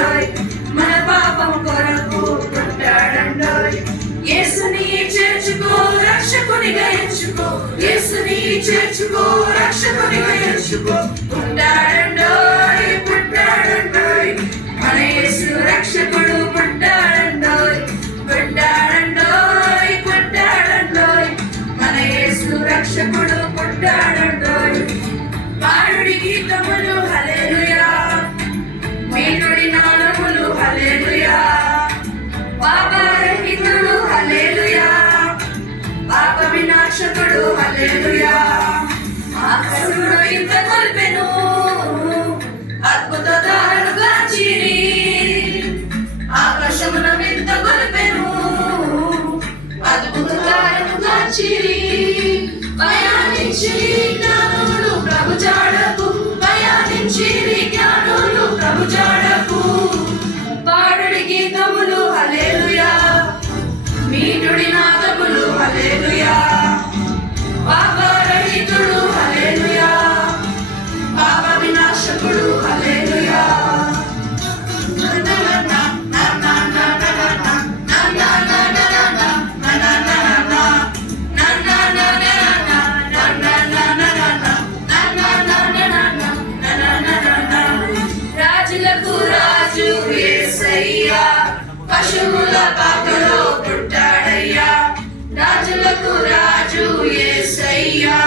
పుట్టాడండోయ్ మన పాపం కొరకు పుట్టాడండోయ్ యేసుని చేర్చుకో రక్షకునిగా ఎంచుకో యేసుని చేర్చుకో రక్షకునిగా ఎంచుకో పుట్టాడండోయ్ పుట్టాడండోయ్ మన యేసు రక్షకుడు పుట్టాడండోయ్ పుట్టాడండోయ్ పుట్టాడండోయ్ మన యేసు రక్షకుడు పుట్టాడండోయ్ పాడుడి గీతములు హల్లెలూయా మీనుడి నామములు హల్లెలూయా పాపరహితుడు హల్లెలూయా పాప వినాశకుడు హల్లెలూయా ఆకాశమును ఇంత కొల్పెను అద్భుత దారులుగా చీరి ఆకాశమును ఇంత కొల్పెను అద్భుత దారులుగా చీరి పయానించిరి జ్ఞానులు ప్రభు జాడకు పయానించిరి జ్ఞానులు ప్రభు జాడకు పాడుడి గీతములు హల్లెలూయా మీనుడి నాదములు హల్లెలూయా పాపరహితుడు హల్లెలూయా పాప వినాశకుడు హల్లెలూయా రాజులకు రాజు యేసయ్యా పశువుల పాకలో పుట్టాడయ్యా రాజులకు రాజు యేసయ్యా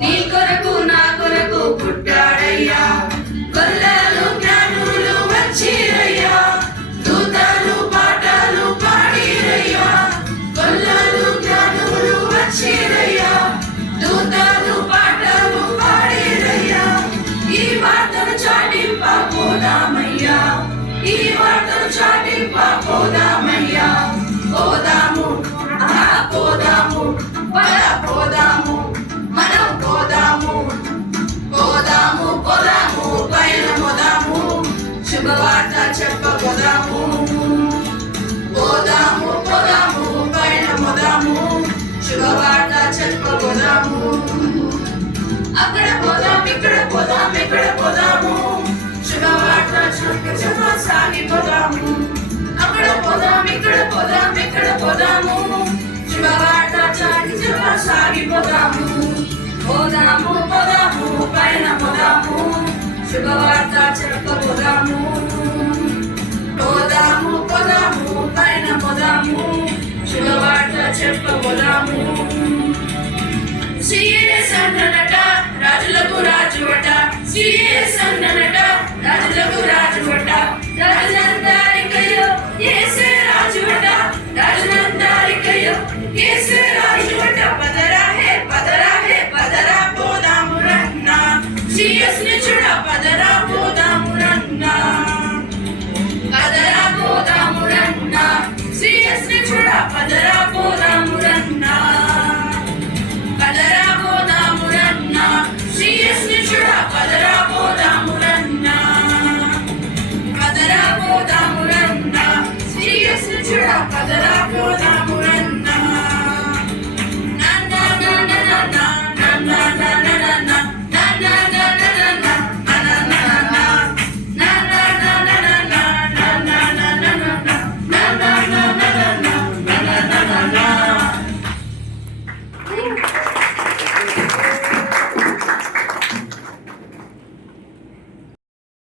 నీ కొరకు నా కొరకు పుట్టాడయ్యా గొల్లలు జ్ఞానులు వచ్చిరయ్యా దూతలు పాటలు పాడిరయ్యా గొల్లలు జ్ఞానులు వచ్చిరయ్యా దూతలు పాటలు పాడిరయ్యా ఈ వార్తను చాటింప పోదామయ్యా ఈ వార్తను చాటింప పోదామయ్యా పోదాము పోదాము పద పోదాము మనం పోదాము పోదాము పోదాము పైన పోదాము శుభవార్త చెప్పబోదాము పోదాము పోదాము పైన పోదాము శుభవార్త చెప్పబోదాము అక్కడ పోదాం ఇక్కడ పోదాం ఇక్కడ పోదాము శుభవార్త చెప్ప సాగిపోదాము అక్కడ పోదాం ఇక్కడ పోదాం ఇక్కడ పోదాము శుభవార్త చాటి చెప్ప సాగిపోదాము పోదాము పోదాము పైన పోదాము శుభవార్త చెప్పబోదాము పోదాము పోదాము పైన పోదాము శుభవార్త చెప్పబోదాము సీఎస్ అన్ననట రాజులకు రాజువట సీఎస్ అన్ననట రాజులకు రాజువట రాజులందరికయో యేసే రాజువట రాజులందరికయో యేసే రాజువట పదరా హే పదరా పోదాము రన్నా సీఎస్ ని చూడ పదరా పోదాము రన్నా పదరా పోదాము రన్నా సీఎస్ ని చూడ పదరా పోదాము రన్నా పదరా పోదాము రన్నా సీఎస్ ని చూడ పదరా పోదాము రన్నా పదరా పోదాము రన్నా సీఎస్ ని చూడ పదరా